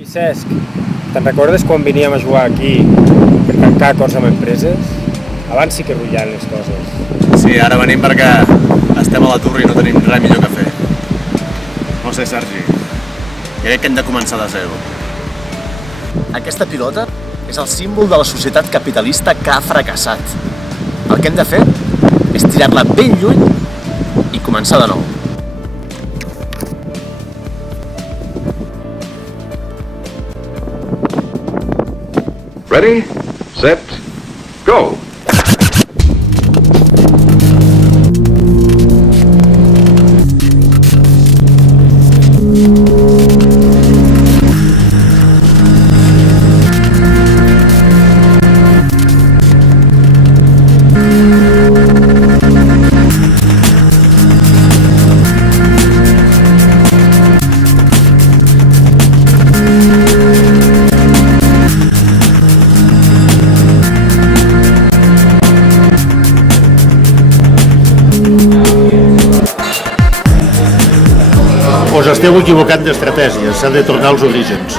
I Cesc, te'n recordes quan veníem a jugar aquí per tancar acords amb empreses? Abans sí que rotllaven les coses. Sí, ara venim perquè estem a l'atur i no tenim res millor que fer. No sé, Sergi, crec que hem de començar de zero. Aquesta pilota és el símbol de la societat capitalista que ha fracassat. El que hem de fer és tirar-la ben lluny i començar de nou. Ready, set, go! Us esteu equivocant d'estratègia, s'ha de tornar als orígens.